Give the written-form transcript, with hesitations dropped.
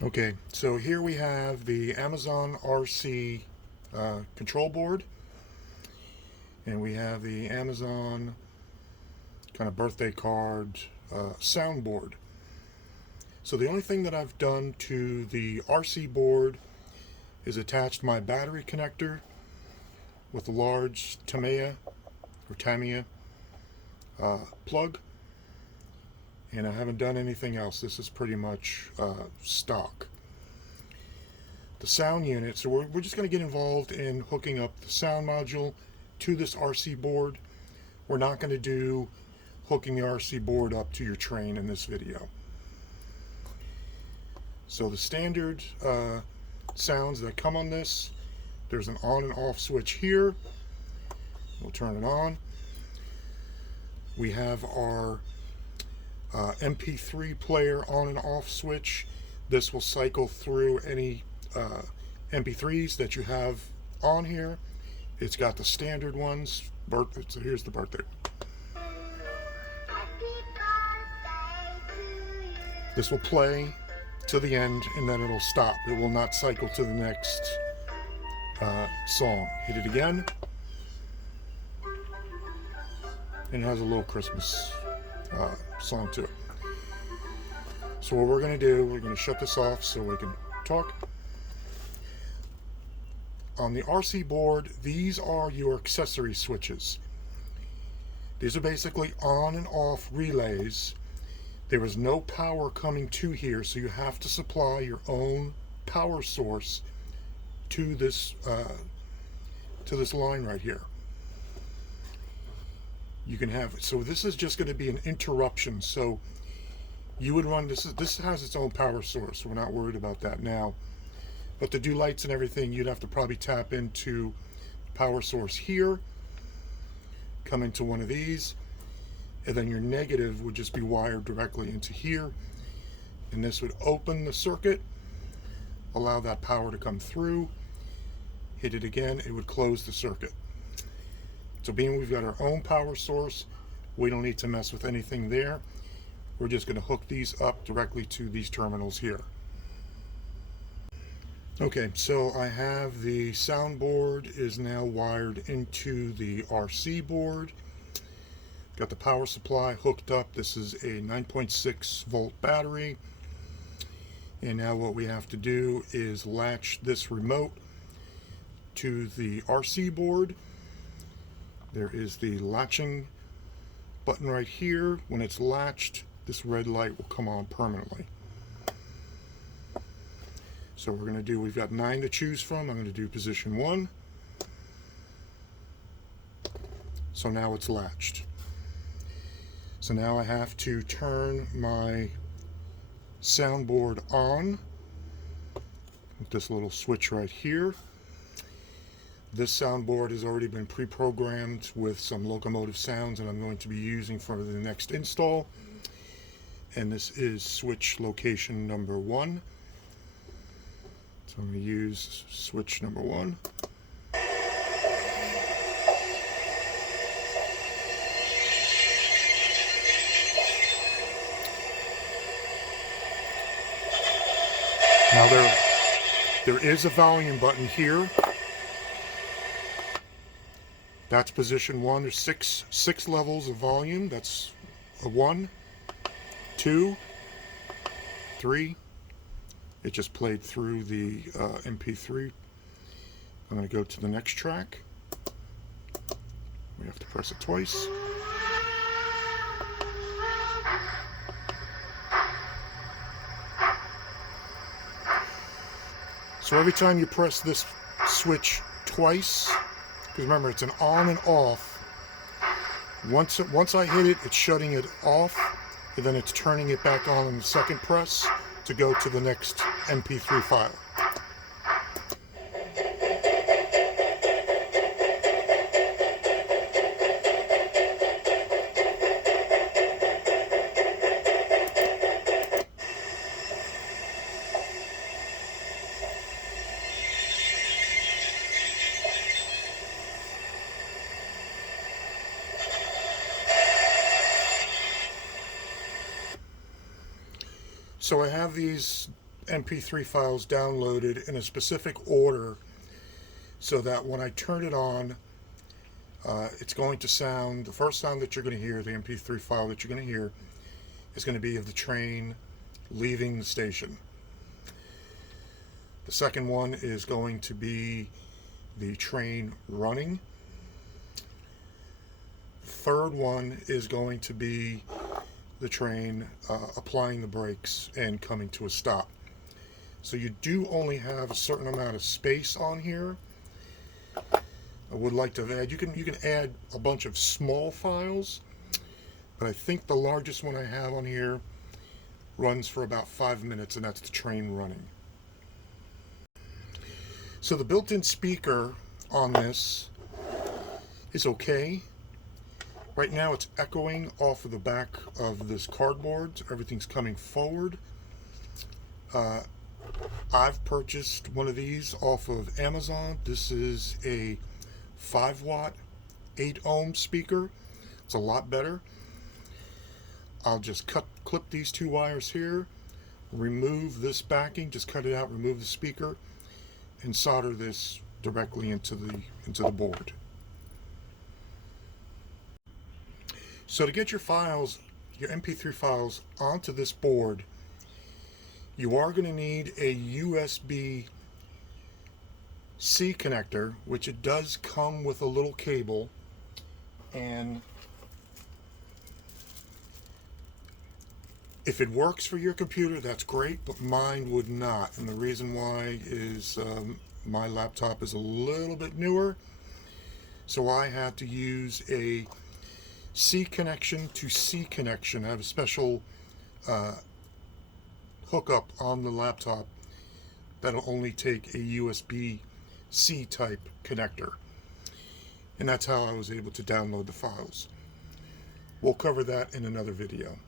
Okay, so here we have the Amazon RC control board, and we have the Amazon kind of birthday card soundboard. So the only thing that I've done to the RC board is attached my battery connector with a large Tamiya plug, and I haven't done anything else. This is pretty much stock. The sound unit, so we're just going to get involved in hooking up the sound module to this RC board. We're not going to do hooking the RC board up to your train in this video. So the standard sounds that come on this, there's an on and off switch here. We'll turn it on. We have our MP3 player on and off switch. This will cycle through any MP3s that you have on here. It's got the standard ones. So here's the birthday one. This will play to the end and then it'll stop. It will not cycle to the next song. Hit it again. And it has a little Christmas song to it. So what we're going to do, we're going to shut this off so we can talk. On the RC board, these are your accessory switches. These are basically on and off relays. There is no power coming to here, so you have to supply your own power source to this line right here. You can have, so this is just going to be an interruption. So you would run this has its own power source. We're not worried about that now. But to do lights and everything, you'd have to probably tap into power source here, come into one of these, and then your negative would just be wired directly into here. And this would open the circuit, allow that power to come through, hit it again, it would close the circuit. So being we've got our own power source, we don't need to mess with anything there. We're just going to hook these up directly to these terminals here. Okay, so I have the soundboard is now wired into the RC board. Got the power supply hooked up. This is a 9.6 volt battery. And now what we have to do is latch this remote to the RC board. There is the latching button right here. When it's latched, this red light will come on permanently. So we're going to do, we've got 9 to choose from. I'm going to do position 1. So now it's latched. So now I have to turn my soundboard on with this little switch right here. This soundboard has already been pre-programmed with some locomotive sounds that I'm going to be using for the next install. And this is switch location number 1. So I'm going to use switch number 1. Now there is a volume button here. That's position 1. There's six levels of volume. That's a 1, 2, 3. It just played through the MP3. I'm going to go to the next track. We have to press it twice. So every time you press this switch twice, because remember it's an on and off. Once I hit it, it's shutting it off, and then it's turning it back on the second press to go to the next MP3 file. So I have these MP3 files downloaded in a specific order so that when I turn it on, it's going to sound, the first sound that you're going to hear, the MP3 file that you're going to hear, is going to be of the train leaving the station. The second one is going to be the train running. The third one is going to be the train applying the brakes and coming to a stop. So you do only have a certain amount of space on here. I would like to add, you can add a bunch of small files, but I think the largest one I have on here runs for about 5 minutes, and that's the train running. So the built-in speaker on this is okay. Right now it's echoing off of the back of this cardboard, so everything's coming forward. I've purchased one of these off of Amazon. This is a 5-watt, 8-ohm speaker. It's a lot better. I'll just clip these 2 wires here, remove this backing, just cut it out, remove the speaker, and solder this directly into the board. So to get your files, your MP3 files onto this board, you are going to need a USB-C connector, which it does come with a little cable, and if it works for your computer, that's great, but mine would not. And the reason why is my laptop is a little bit newer, so I had to use a C connection to C connection. I have a special hookup on the laptop that'll only take a USB-C type connector. And that's how I was able to download the files. We'll cover that in another video.